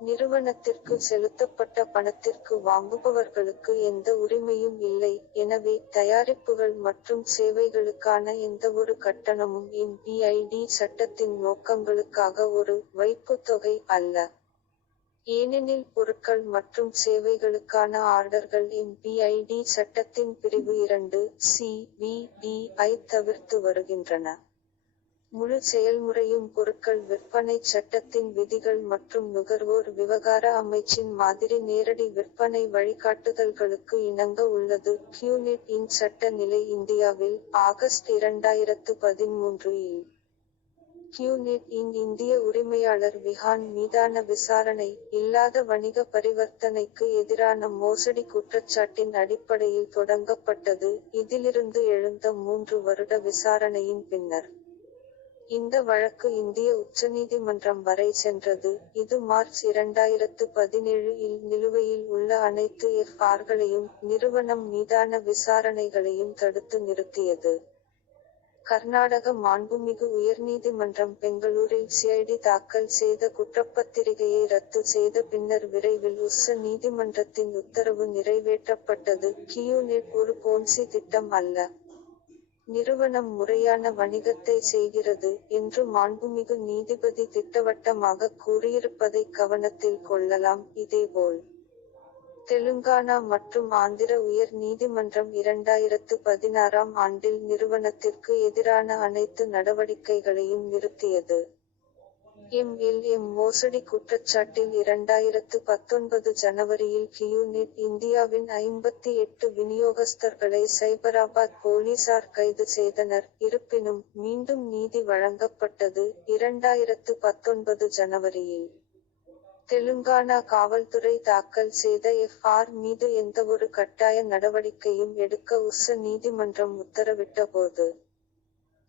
நிறுவனத்திற்கு செலுத்தப்பட்ட பணத்திற்கு வாங்குபவர்களுக்கு எந்த உரிமையும் இல்லை. எனவே, தயாரிப்புகள் மற்றும் சேவைகளுக்கான எந்தவொரு கட்டணமும் எம்பிஐடி சட்டத்தின் நோக்கங்களுக்காக ஒரு வைப்புத் தொகை அல்ல. ஏனெனில் பொருட்கள் மற்றும் சேவைகளுக்கான ஆர்டர்கள் எம்பிஐடி சட்டத்தின் பிரிவு 2(சி)(வி)(டி) ஐத் தவிர்த்து வருகின்றன. முழு செயல்முறையும் பொருட்கள் விற்பனைச் சட்டத்தின் விதிகள் மற்றும் நுகர்வோர் விவகார அமைச்சின் மாதிரி நேரடி விற்பனை வழிகாட்டுதல்களுக்கு இணங்க உள்ளது. கியூநெட் இன் சட்ட நிலை இந்தியாவில், ஆகஸ்ட் 2013 இல் கியூநெட் இன் இந்திய உரிமையாளர் விஹான் மீதான விசாரணை, இல்லாத வணிக பரிவர்த்தனைக்கு எதிரான மோசடி குற்றச்சாட்டின் அடிப்படையில் தொடங்கப்பட்டது. இதிலிருந்து எழுந்த 3 வருட விசாரணையின் பின்னர் இந்த வழக்கு இந்திய உச்சநீதிமன்றம் வரை சென்றது. இது மார்ச் 2017 இல் நிலுவையில் உள்ள அனைத்து எஃப்.ஆர்.களையும் நிறுவனம் மீதான விசாரணைகளையும் தடுத்து நிறுத்தியது. கர்நாடக மாண்புமிகு உயர்நீதிமன்றம் பெங்களூரில் சிஐடி தாக்கல் செய்த குற்றப்பத்திரிகையை ரத்து செய்த பின்னர் விரைவில் உச்ச நீதிமன்றத்தின் உத்தரவு நிறைவேற்றப்பட்டது. கியூநெட் ஒரு போன்சி திட்டம் அல்ல, நிறுவனம் முறையான வணிகத்தை செய்கிறது என்று மாண்புமிகு நீதிபதி திட்டவட்டமாக கூறியிருப்பதை கவனத்தில் கொள்ளலாம். இதேபோல், தெலுங்கானா மற்றும் ஆந்திர உயர் நீதிமன்றம் 2016 ஆண்டில் நிறுவனத்திற்கு எதிரான அனைத்து நடவடிக்கைகளையும் நிறுத்தியது. எம்.எல்.எம் மோசடி குற்றச்சாட்டில் 2019 ஜனவரியில் கியூநெட் இந்தியாவின் 58 விநியோகஸ்தர்களை சைபராபாத் போலீசார் கைது செய்தனர். இருப்பினும், மீண்டும் நீதி வழங்கப்பட்டது. 2019 ஜனவரியில் தெலுங்கானா காவல்துறை தாக்கல் செய்த எஃப்.ஆர். மீது எந்தவொரு கட்டாய நடவடிக்கையும் எடுக்க உச்ச நீதிமன்றம் உத்தரவிட்டபோது,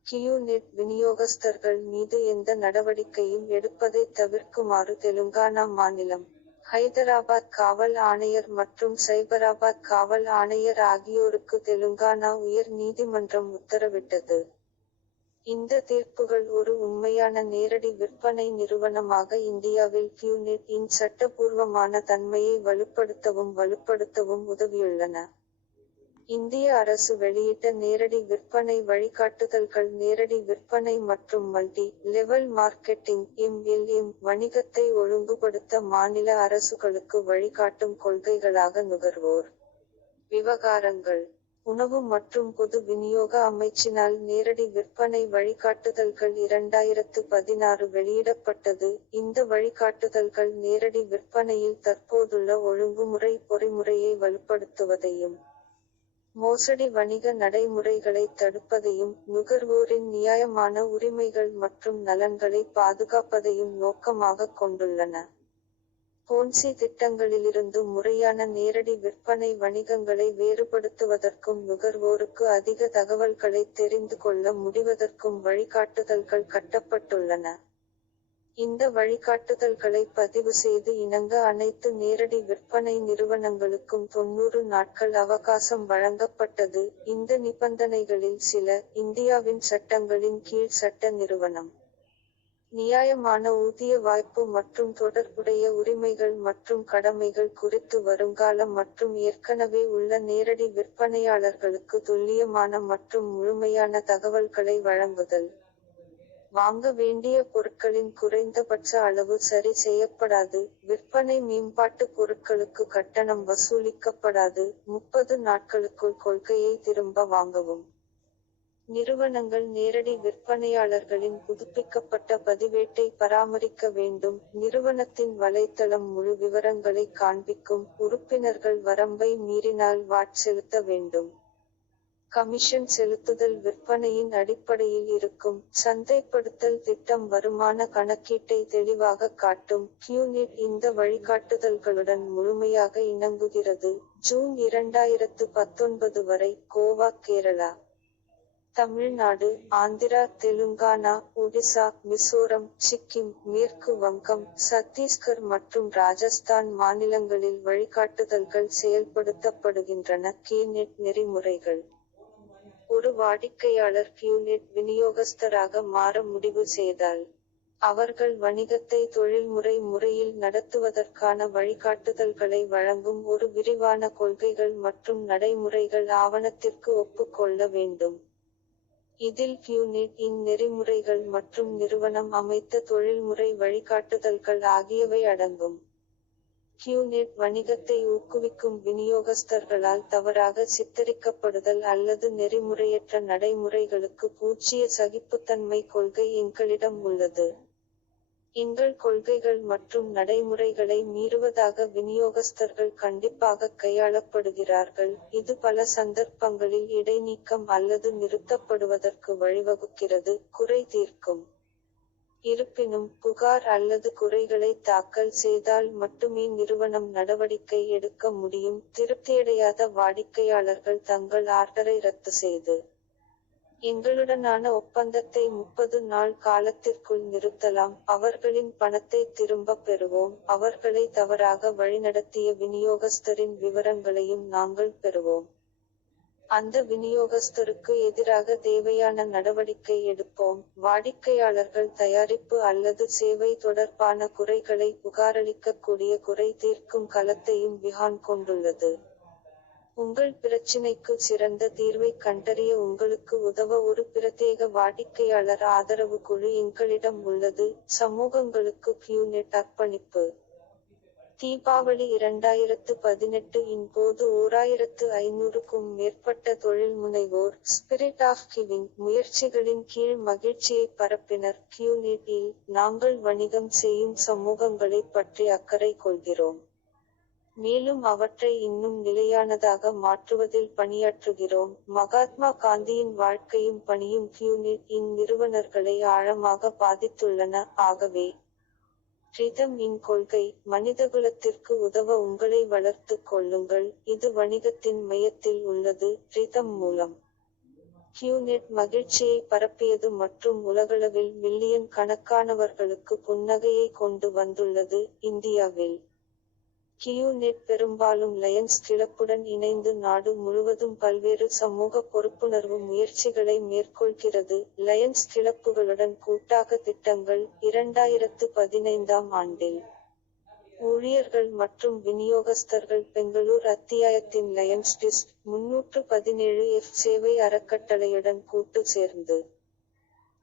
கியூ.நெட் விநியோகஸ்தர்கள் மீது எந்த நடவடிக்கையும் எடுப்பதைத் தவிர்க்குமாறு தெலுங்கானா மாநிலம், ஹைதராபாத் காவல் ஆணையர் மற்றும் சைபராபாத் காவல் ஆணையர் ஆகியோருக்கு தெலுங்கானா உயர் நீதிமன்றம் உத்தரவிட்டது. இந்த தீர்ப்புகள் ஒரு உண்மையான நேரடி விற்பனை நிறுவனமாக இந்தியாவில் கியூ.நெட் இன் சட்டபூர்வமான தன்மையை வலுப்படுத்தவும் உதவியுள்ளன. இந்திய அரசு வெளியிட்ட நேரடி விற்பனை வழிகாட்டுதல்கள் நேரடி விற்பனை மற்றும் மல்டி லெவல் மார்க்கெட்டிங் (MLM) வணிகத்தை ஒழுங்குபடுத்த மாநில அரசுகளுக்கு வழிகாட்டும் கொள்கைகளாக நுகர்வோர் விவகாரங்கள், உணவு மற்றும் பொது விநியோக அமைச்சினால் நேரடி விற்பனை வழிகாட்டுதல்கள் 2016 வெளியிடப்பட்டது. இந்த வழிகாட்டுதல்கள் நேரடி விற்பனையில் தற்போதுள்ள ஒழுங்குமுறை பொறிமுறையை வலுப்படுத்துவதையும், மோசடி வணிக நடைமுறைகளைத் தடுப்பதையும், நுகர்வோரின் நியாயமான உரிமைகள் மற்றும் நலன்களை பாதுகாப்பதையும் நோக்கமாகக் கொண்டுள்ளன. போன்சி திட்டங்களிலிருந்து முறையான நேரடி விற்பனை வணிகங்களை வேறுபடுத்துவதற்கும் நுகர்வோருக்கு அதிக தகவல்களைத் தெரிந்து கொள்ள முடிவதற்கும் வழிகாட்டுதல்கள் கட்டப்பட்டுள்ளன. இந்த வழிகாட்டுதல்களை பதிவு செய்து இணங்க அனைத்து நேரடி விற்பனை நிறுவனங்களுக்கும் 90 நாட்கள் அவகாசம் வழங்கப்பட்டது. இந்த நிபந்தனைகளில் சில, இந்தியாவின் சட்டங்களின் கீழ் சட்ட நிறுவனம், நியாயமான ஊதிய வாய்ப்பு மற்றும் தொடர்புடைய உரிமைகள் மற்றும் கடமைகள் குறித்து வருங்கால மற்றும் ஏற்கனவே உள்ள நேரடி விற்பனையாளர்களுக்கு துல்லியமான மற்றும் முழுமையான தகவல்களை வழங்குதல், வாங்க வேண்டிய பொருட்களின் குறைந்தபட்ச அளவு சரி செய்யப்படாது, விற்பனை மேம்பாட்டு பொருட்களுக்கு கட்டணம் வசூலிக்கப்படாது, 30 நாட்களுக்குள் கொள்கையை திரும்ப வாங்கவும். நிறுவனங்கள் நேரடி விற்பனையாளர்களின் புதுப்பிக்கப்பட்ட பதிவேட்டை பராமரிக்க வேண்டும். நிறுவனத்தின் வலைத்தளம் முழு விவரங்களைக் காண்பிக்கும். உறுப்பினர்கள் வரம்பை மீறினால் வாட் செலுத்த வேண்டும். கமிஷன் செலுத்துதல் விற்பனையின் அடிப்படையில் இருக்கும். சந்தைப்படுத்தல் திட்டம் வருமான கணக்கீட்டை தெளிவாகக் காட்டும். கியூ.நெட் இந்த வழிகாட்டுதல்களுடன் முழுமையாக இணங்குகிறது. ஜூன் 2019 வரை, கோவா, கேரளா, தமிழ்நாடு, ஆந்திரா, தெலுங்கானா, ஒடிசா, மிசோரம், சிக்கிம், மேற்கு வங்கம், சத்தீஸ்கர் மற்றும் ராஜஸ்தான் மாநிலங்களில் வழிகாட்டுதல்கள் செயல்படுத்தப்படுகின்றன. கியூ.நெட் நெறிமுறைகள். ஒரு வாடிக்கையாளர் கியூ.நெட் விநியோகஸ்தராக மாற முடிவு செய்தால், அவர்கள் வணிகத்தை தொழில்முறை முறையில் நடத்துவதற்கான வழிகாட்டுதல்களை வழங்கும் ஒரு விரிவான கொள்கைகள் மற்றும் நடைமுறைகள் ஆவணத்திற்கு ஒப்புக்கொள்ள வேண்டும். இதில் கியூ.நெட் இன் நெறிமுறைகள் மற்றும் நிறுவனம் அமைத்த தொழில்முறை வழிகாட்டுதல்கள் ஆகியவை அடங்கும். கியூ.நெட் வணிகத்தை ஊக்குவிக்கும் விநியோகஸ்தர்களால் தவறாக சித்தரிக்கப்படுதல் அல்லது நெறிமுறையற்ற நடைமுறைகளுக்கு பூஜ்ஜிய சகிப்புத்தன்மை கொள்கை எங்களிடம் உள்ளது. எங்கள் கொள்கைகள் மற்றும் நடைமுறைகளை மீறுவதாக விநியோகஸ்தர்கள் கண்டிப்பாகக் கையாளப்படுகிறார்கள். இது பல சந்தர்ப்பங்களில் இடைநீக்கம் அல்லது நிறுத்தப்படுவதற்கு வழிவகுக்கிறது. குறை தீர்க்கும். இருப்பினும், புகார் அல்லது குறைகளைத் தாக்கல் செய்தால் மட்டுமே நிறுவனம் நடவடிக்கை எடுக்க முடியும். திருப்தியடையாத வாடிக்கையாளர்கள் தங்கள் ஆர்டரை ரத்து செய்து, எங்களுடனான ஒப்பந்தத்தை 30 நாள் காலத்திற்குள் நிறுத்தலாம். அவர்களின் பணத்தைத் திரும்பப் பெறுவோம். அவர்களை தவறாக வழிநடத்திய விநியோகஸ்தரின் விவரங்களையும் நாங்கள் பெறுவோம். அந்த விநியோகஸ்தருக்கு எதிராக தேவையான நடவடிக்கை எடுப்போம். வாடிக்கையாளர்கள் தயாரிப்பு அல்லது சேவை தொடர்பான குறைகளை புகாரளிக்கக்கூடிய குறை தீர்க்கும் களத்தையும் விஹான் கொண்டுள்ளது. உங்கள் பிரச்சினைக்கு சிறந்த தீர்வைக் கண்டறிய உங்களுக்கு உதவ ஒரு பிரத்யேக வாடிக்கையாளர் ஆதரவு குழு எங்களிடம் உள்ளது. சமூகங்களுக்கு கியூ.நெட் அர்ப்பணிப்பு. தீபாவளி 2018 இன் போது 1500க்கும் மேற்பட்ட தொழில்முனைவோர் ஸ்பிரிட் ஆஃப் கிவிங் முயற்சிகளின் கீழ் மகிழ்ச்சியை பரப்பினர். கியூ.நெட் இல், நாங்கள் வணிகம் செய்யும் சமூகங்களைப் பற்றி அக்கறை கொள்கிறோம். மேலும் அவற்றை இன்னும் நிலையானதாக மாற்றுவதில் பணியாற்றுகிறோம். மகாத்மா காந்தியின் வாழ்க்கையும் பணியும் கியூ.நெட் இன் நிறுவனர்களை ஆழமாக பாதித்துள்ளன. ஆகவே, ரிதம் இன் கொள்கை மனிதகுலத்திற்கு உதவ உங்களை வளர்த்துக் கொள்ளுங்கள், இது வணிகத்தின் மையத்தில் உள்ளது. ரிதம் மூலம் கியூநெட் மகிழ்ச்சியை பரப்பியது மற்றும் உலகளவில் மில்லியன் கணக்கானவர்களுக்கு புன்னகையை கொண்டு வந்துள்ளது. இந்தியாவில் கியூநெட் பெரும்பாலும் லயன்ஸ் கிளப்புடன் இணைந்து நாடு முழுவதும் பல்வேறு சமூக பொறுப்புணர்வு முயற்சிகளை மேற்கொள்கிறது. லயன்ஸ் கிளப்புகளுடன் கூட்டாக திட்டங்கள் 2015ஆம் ஆண்டில் ஊழியர்கள் மற்றும் விநியோகஸ்தர்கள் பெங்களூர் அத்தியாயத்தின் லயன்ஸ் டிஸ்ட் 317 சேவை அறக்கட்டளையுடன் கூட்டு சேர்ந்து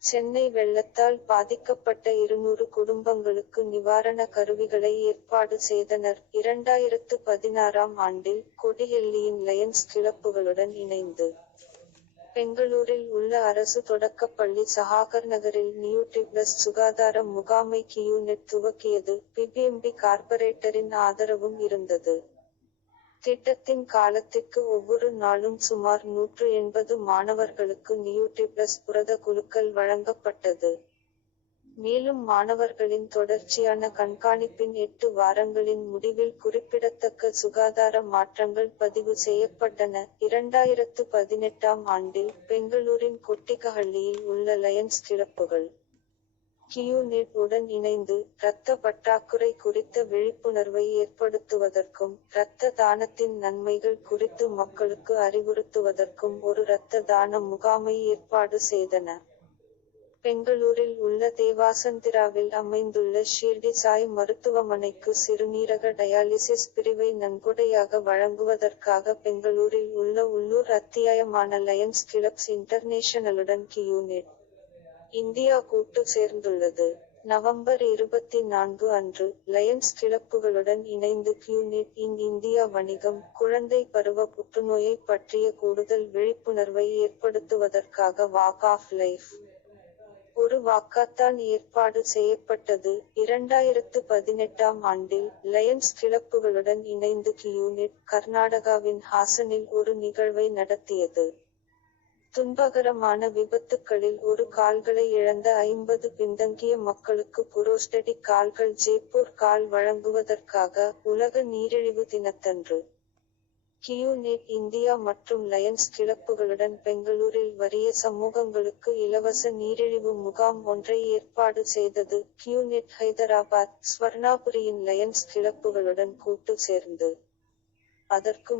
சென்னை வெள்ளத்தால் பாதிக்கப்பட்ட 200 குடும்பங்களுக்கு நிவாரண கருவிகளை ஏற்பாடு செய்தனர். 2016ஆம் ஆண்டில் கொடியெல்லியின் லயன்ஸ் கிளப்புகளுடன் இணைந்து பெங்களூரில் உள்ள அரசு தொடக்கப்பள்ளி சஹாகர்நகரில் நியூட்ரிப்ளஸ் சுகாதார முகாமை கியூநெட் துவக்கியது. பிபிஎம்பி கார்ப்பரேட்டரின் ஆதரவும் இருந்தது. திட்டத்தின் காலத்திற்கு ஒவ்வொரு நாளும் சுமார் 180 மாணவர்களுக்கு நியூட்ரிப்ளஸ் புரத குழுக்கள் வழங்கப்பட்டது. மேலும் மாணவர்களின் தொடர்ச்சியான கண்காணிப்பின் 8 வாரங்களின் முடிவில் குறிப்பிடத்தக்க சுகாதார மாற்றங்கள் பதிவு செய்யப்பட்டன. 2018ஆம் ஆண்டில் பெங்களூரின் கொட்டிகஹள்ளியில் உள்ள லயன்ஸ் கிளப்புகள் கியூநெட் உடன் இணைந்து இரத்த பற்றாக்குறை குறித்த விழிப்புணர்வை ஏற்படுத்துவதற்கும் இரத்த தானத்தின் நன்மைகள் குறித்து மக்களுக்கு அறிவுறுத்துவதற்கும் ஒரு இரத்த தான முகாமை ஏற்பாடு செய்தன. பெங்களூரில் உள்ள தேவாசந்திராவில் அமைந்துள்ள ஷீர்டி சாய் மருத்துவமனைக்கு சிறுநீரக டயாலிசிஸ் பிரிவை நன்கொடையாக வழங்குவதற்காக பெங்களூரில் உள்ள உள்ளூர் அத்தியாயமான லயன்ஸ் கிளப்ஸ் இன்டர்நேஷனலுடன் கியூநெட் இந்தியா கூட்டு சேர்ந்துள்ளது. நவம்பர் 24 அன்று லயன்ஸ் கிளப்புகளுடன் இணைந்து கியூநெட் இன் இந்தியா வணிகம் குழந்தை பருவ புற்றுநோயை பற்றிய கூடுதல் விழிப்புணர்வை ஏற்படுத்துவதற்காக வாக் ஆஃப் லைஃப் ஒரு வாக்காத்தான் ஏற்பாடு செய்யப்பட்டது. 2018ஆம் ஆண்டில் லயன்ஸ் கிளப்புகளுடன் இணைந்து கியூநெட் கர்நாடகாவின் ஹாசனில் ஒரு நிகழ்வை நடத்தியது. துன்பகரமான விபத்துக்களில் ஒரு கால்களை இழந்த 50 பின்தங்கிய மக்களுக்கு புரோஸ்டெடிக் கால்கள் ஜெய்ப்பூர் கால் வழங்குவதற்காக உலக நீரிழிவு தினத்தன்று கியூநெட் இந்தியா மற்றும் லயன்ஸ் கிளப்புகளுடன் பெங்களூரில் வறிய சமூகங்களுக்கு இலவச நீரிழிவு முகாம் ஒன்றை ஏற்பாடு செய்தது. கியூநெட் ஹைதராபாத் ஸ்வர்ணாபுரியின் லயன்ஸ் கிளப்புகளுடன் கூட்டு சேர்ந்து அதற்கு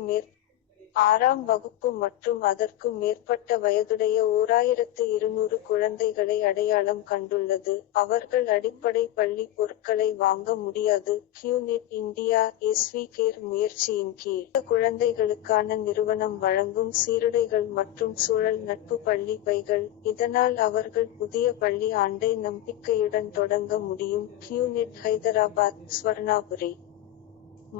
6ஆம் வகுப்பு மற்றும் அதற்கு மேற்பட்ட வயதுடைய 1200 குழந்தைகளை அடையாளம் கண்டுள்ளது. அவர்கள் அடிப்படை பள்ளி பொருட்களை வாங்க முடியாது. கியூநெட் இந்தியா எஸ்வி கேர் முயற்சியின் கீழ் குழந்தைகளுக்கான நிறுவனம் வழங்கும் சீருடைகள் மற்றும் சூழல் நட்பு பள்ளி பைகள். இதனால் அவர்கள் புதிய பள்ளி ஆண்டை நம்பிக்கையுடன் தொடங்க முடியும். கியூநெட் ஹைதராபாத் ஸ்வர்ணாபுரி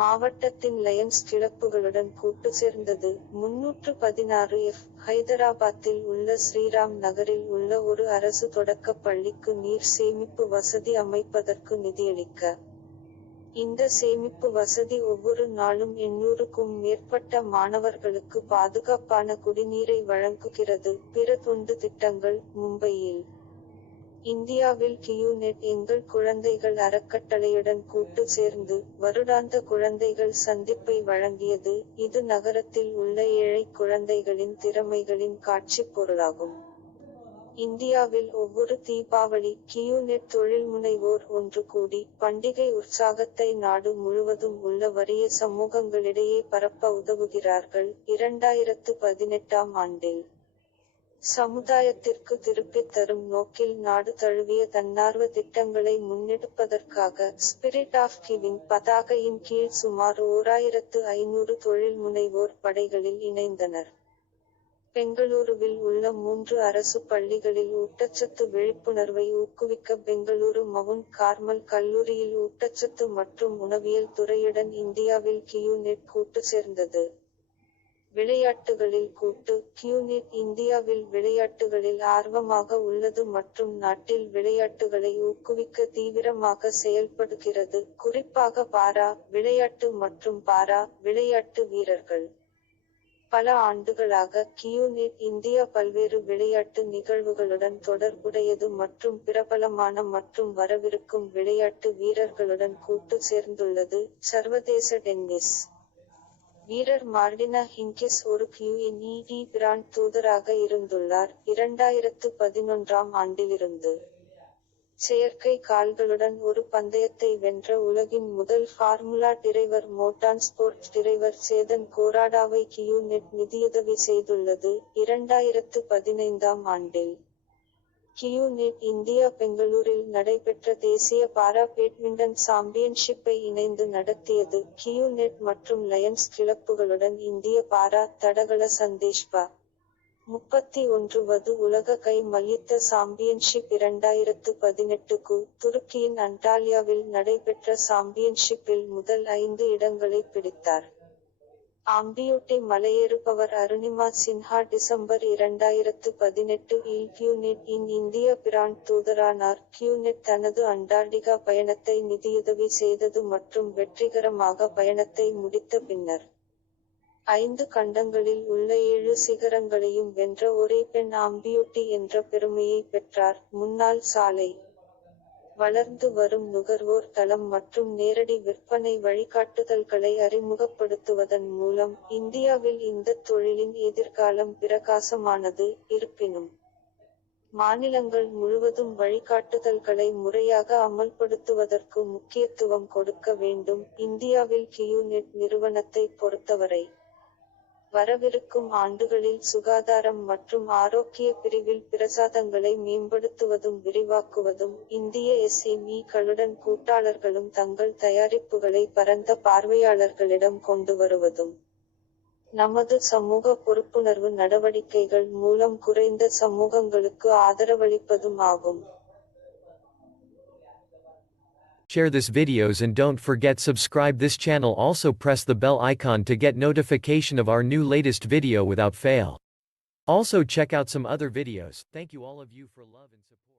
மாவட்டத்தின் லயன்ஸ் கிளப்புகளுடன் கூட்டு சேர்ந்தது. 316 ஹைதராபாத்தில் உள்ள ஸ்ரீராம் நகரில் உள்ள ஒரு அரசு தொடக்கப் பள்ளிக்கு நீர் சேமிப்பு வசதி அமைப்பதற்கு நிதியளிக்க. இந்த சேமிப்பு வசதி ஒவ்வொரு நாளும் 800க்கும் மேற்பட்ட மாணவர்களுக்கு பாதுகாப்பான குடிநீரை வழங்குகிறது. பிற தொண்டு திட்டங்கள் மும்பையில் இந்தியாவில் கியூநெட் எங்கள் குழந்தைகள் அறக்கட்டளையுடன் கூட்டு சேர்ந்து வருடாந்த குழந்தைகள் சந்திப்பை வழங்கியது. இது நகரத்தில் உள்ள ஏழை குழந்தைகளின் திறமைகளின் காட்சிப் பொருளாகும். இந்தியாவில் ஒவ்வொரு தீபாவளி கியூநெட் தொழில்முனைவோர் ஒன்று கூடி பண்டிகை உற்சாகத்தை நாடு முழுவதும் உள்ள வறிய சமூகங்களிடையே பரப்ப உதவுகிறார்கள். 2018ஆம் ஆண்டில் சமுதாயத்திற்கு திருப்பித் தரும் நோக்கில் நாடு தழுவிய தன்னார்வ திட்டங்களை முன்னெடுப்பதற்காக ஸ்பிரிட் ஆஃப் கிவிங் பதாகையின் கீழ் சுமார் 1500 தொழில் முனைவோர் படைகளில் இணைந்தனர். பெங்களூருவில் உள்ள 3 அரசு பள்ளிகளில் ஊட்டச்சத்து விழிப்புணர்வை ஊக்குவிக்க பெங்களூரு மவுண்ட் கார்மல் கல்லூரியில் ஊட்டச்சத்து மற்றும் உணவியல் துறையுடன் இந்தியாவில் கியூநெட் கூட்டு சேர்ந்தது. விளையாட்டுகளில் கூட்டு கியூநெட் இந்தியாவில் விளையாட்டுகளில் ஆர்வமாக உள்ளது மற்றும் நாட்டில் விளையாட்டுகளை ஊக்குவிக்க தீவிரமாக செயல்படுகிறது, குறிப்பாக பாரா விளையாட்டு மற்றும் பாரா விளையாட்டு வீரர்கள். பல ஆண்டுகளாக கியூநெட் இந்தியா பல்வேறு விளையாட்டு நிகழ்வுகளுடன் தொடர்புடையது மற்றும் பிரபலமான மற்றும் வரவிருக்கும் விளையாட்டு வீரர்களுடன் கூட்டு சேர்ந்துள்ளது. சர்வதேச டென்னிஸ் வீரர் மார்டினா ஹிங்கிஸ் ஒரு QNED பிராண்ட் தூதராக இருந்துள்ளார். 2011ஆம் ஆண்டிலிருந்து செயற்கை கால்களுடன் ஒரு பந்தயத்தை வென்ற உலகின் முதல் formula driver motor sport driver Chetan கோராடாவை கியூநெட் நிதியுதவி செய்துள்ளது. 2015ஆம் ஆண்டில் கியூநெட் இந்தியா பெங்களூரில் நடைபெற்ற தேசிய பாரா பேட்மிண்டன் சாம்பியன்ஷிப்பை இணைந்து நடத்தியது. கியூநெட் மற்றும் லயன்ஸ் கிளப்புகளுடன் இந்திய பாரா தடகள சந்தேஷ்பா 31வது உலக கை மல்யுத்த சாம்பியன்ஷிப் 2018க்கு துருக்கியின் அன்டாலியாவில் நடைபெற்ற சாம்பியன்ஷிப்பில் முதல் 5 இடங்களை பிடித்தார். ஆம்பியூட்டி மலையேறுபவர் அருணிமா சின்ஹா டிசம்பர் 2018 இல் கியூநெட் இன் இந்திய பிராண்ட் தூதரானார். கியூநெட் தனது அண்டார்டிகா பயணத்தை நிதியுதவி செய்தது மற்றும் வெற்றிகரமாக பயணத்தை முடித்த பின்னர் 5 கண்டங்களில் உள்ள 7 சிகரங்களையும் வென்ற ஒரே பெண் ஆம்பியூட்டி என்ற பெருமையை பெற்றார். முன்னாள் சாலை வளர்ந்து வரும் நுகர்வோர் தளம் மற்றும் நேரடி விற்பனை வழிகாட்டுதல்களை அறிமுகப்படுத்துவதன் மூலம் இந்தியாவில் இந்த தொழிலின் எதிர்காலம் பிரகாசமானது. இருப்பினும் மாநிலங்கள் முழுவதும் வழிகாட்டுதல்களை முறையாக அமல்படுத்துவதற்கு முக்கியத்துவம் கொடுக்க வேண்டும். இந்தியாவில் கியூநெட் நிறுவனத்தை பொறுத்தவரை வரவிருக்கும் ஆண்டுகளில் சுகாதாரம் மற்றும் ஆரோக்கிய பிரிவில் பிரசாதங்களை மேம்படுத்துவதும் விரிவாக்குவதும் இந்திய SME-களுடன் கூட்டாளர்களும் தங்கள் தயாரிப்புகளை பரந்த பார்வையாளர்களிடம் கொண்டு வருவதும் நமது சமூக பொறுப்புணர்வு நடவடிக்கைகள் மூலம் குறைந்த சமூகங்களுக்கு ஆதரவளிப்பதும் ஆகும். Share this videos and don't forget subscribe this channel. Also press the bell icon to get notification of our new latest video without fail. Also check out some other videos. Thank you all of you for love and support.